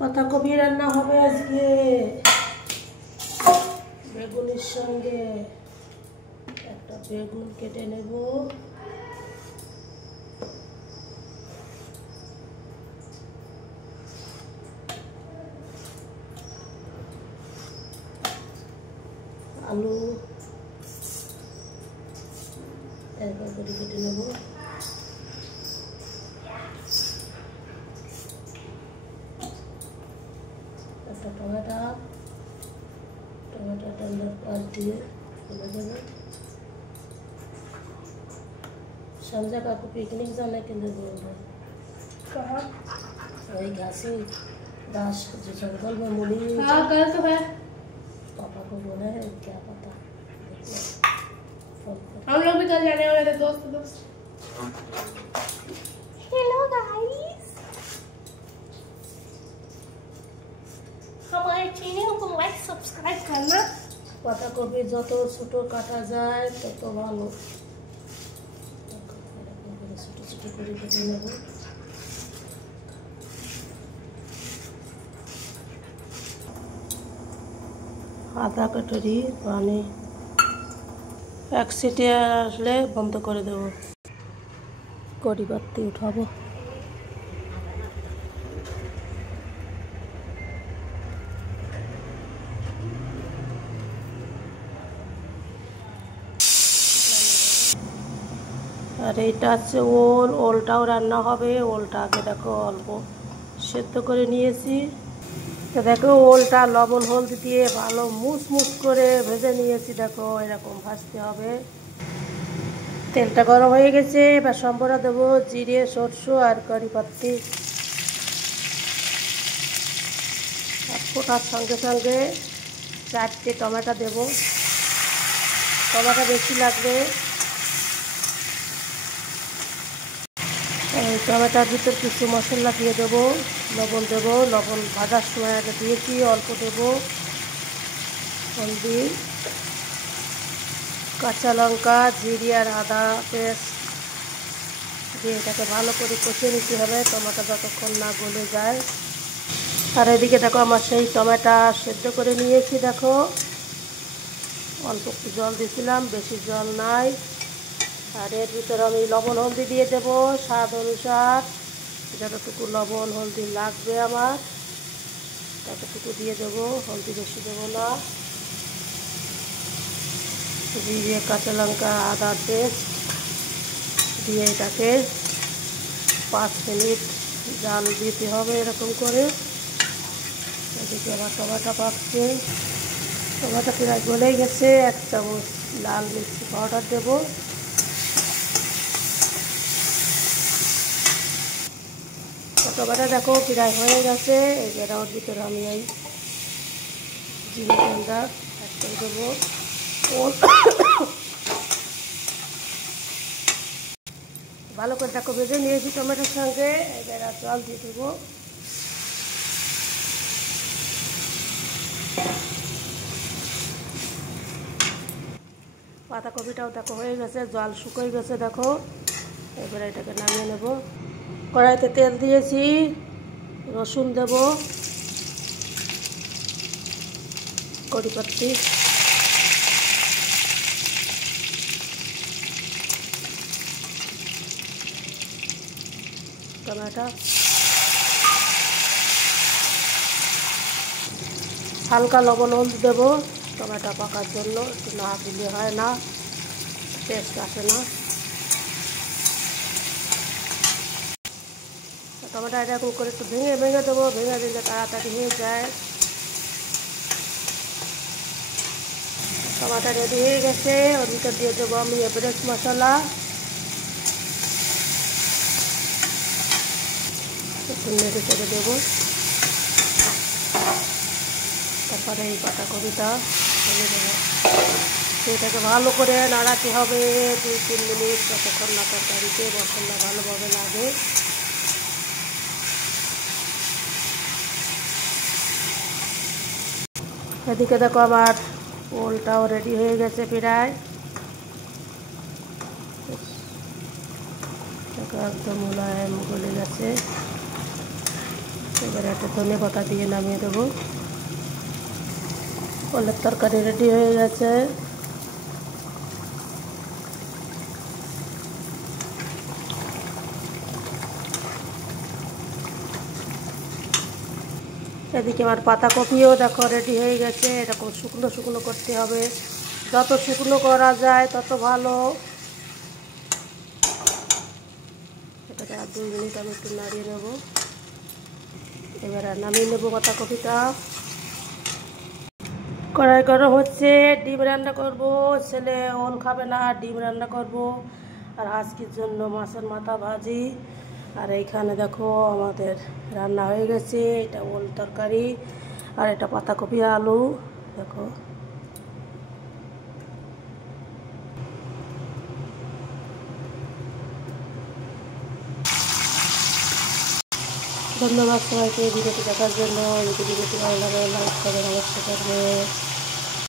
পাতাকপি রান্না হবে আজকে বেগুনের সঙ্গে। একটা বেগুন কেটে নেব, আলু এরকম করে কেটে নেব, একটা টমেটোটা পাশ দিয়ে ফেলে দেবো। समझा काकू पिकनिक जाने के लिए बोल रहे कहाँ? वही घासी दास जो जंगल में मुड़ी। हाँ कल तो है, पापा को बोला है, क्या पता हम लोग भी कल जाने वाले थे दोस्त। हेलो गाइस, हमारे चैनल को लाइक सब्सक्राइब करना। পাতাকপি যত ছোট কাটা যায় তত ভালো। ছোট ছোট করে কেটে নেব। আধা কাটরি পানি, এক সিটি আসলে বন্ধ করে দেব। কড়ি পাত্তি উঠাবো। আর এইটা হচ্ছে ওলটাও রান্না হবে। ওলটা আগে দেখো অল্প সেদ্ধ করে নিয়েছি। তো দেখো ওলটা লবণ হলদি দিয়ে ভালো মুসমুস করে ভেজে নিয়েছি। দেখো এরকম ভাজতে হবে। তেলটা গরম হয়ে গেছে, এবার সম্বরা দেবো, জিরে সরষে আর কারি পাত্তি। আর ফোটার সঙ্গে সঙ্গে 4টে টমেটো দেব, টমেটো বেশি লাগবে। এই টমেটোর ভিতর কিছু মশলা দিয়ে দেবো, লবণ দেবো, লবণ ভাজার সময় আগে দিয়েছি, অল্প দেবো, হলদি, কাঁচা লঙ্কা, জিরে আর আদা পেস্ট দিয়ে এটাকে ভালো করে কষিয়ে নিতে হবে টমেটো যতক্ষণ না গলে যায়। আর এদিকে দেখো আমার সেই টমেটো সেদ্ধ করে নিয়েছি। দেখো অল্প একটু জল দিয়েছিলাম, বেশি জল নাই। আর এর ভিতরে আমি লবণ হলদি দিয়ে দেবো স্বাদ অনুসার, যতটুকু লবণ হলদি লাগবে আমার ততটুকু দিয়ে দেবো, হলদি বেশি দেবো না। জিরে, কাঁচা লঙ্কা, আদা পেস্ট দিয়ে এটাকে 5 মিনিট জাল দিতে হবে এরকম করে। এদিকে আবার টমেটো পাকছে, টমেটো প্রায় গলেই গেছে। 1 চামচ লাল মির্চি পাউডার দেবো। টমেটো দেখো প্রায় হয়ে গেছে। এবার ওর ভিতরে আমি এই জিরে গুঁড়া অ্যাড করে দেবো। ভালো করে দেখো ভেজে নিয়েছি টমেটোর সঙ্গে। এবার আর জল দিয়ে দেবো। পাতাকপিটাও দেখো হয়ে গেছে, জল শুকিয়ে গেছে দেখো। এবার এটাকে নামিয়ে নেব। কড়াইতে তেল দিয়েছি, রসুন দেব, কারি পাত্তি, টমেটো, হালকা লবণ হলদি দেবো টমেটো পাকার জন্য। একটু না দিলে হয় না, টেস্ট আসে না। টমেটো এরকম করে একটু ভেঙে ভেঙে দেবো, ভেঙে দিলে তাড়াতাড়ি হয়ে যায়। টমেটো রেডি হয়ে গেছে। ওর ভিতর দিয়ে দেবো আমি এভারেস্ট মশলা, একটু নেড়ে চেড়ে দেবো। তারপরে এই পাতাকপিটা ঢেলে দেবো। সেটাকে ভালো করে নাড়াতে হবে 2-3 মিনিট, যতক্ষণ না তরকারিতে মশলা ভালোভাবে লাগে। এদিকে দেখো আমার ওলটাও রেডি হয়ে গেছে প্রায়। একদম মুলায়ম গলে গেছে। এবারে একটা ধনে পাতা দিয়ে নামিয়ে দেবো। ওলের তরকারি রেডি হয়ে গেছে। এদিকে আমার পাতাকপিও দেখো রেডি হয়ে গেছে। এরকম শুকনো শুকনো করতে হবে, যত শুকনো করা যায় তত ভালো। এটাকে আর 2 মিনিট আমি একটু নাড়িয়ে নেব। এবারে নামিয়ে নেবো পাতাকপিটা। কড়াই গরম হচ্ছে, ডিম রান্না করব। ছেলে ওল খাবে না, ডিম রান্না করব। আর আজকের জন্য মাছের মাথা ভাজি। আর এইখানে দেখো আমাদের রান্না হয়ে গেছে। এটা ওল তরকারি আর এটা পাতাকপি আলু। দেখো ধন্যবাদ সবাইকে ভিডিওটি দেখার জন্য। যদি ভিডিওটি ভালো লাগে লাইক করবেন, অবশ্যই করবে।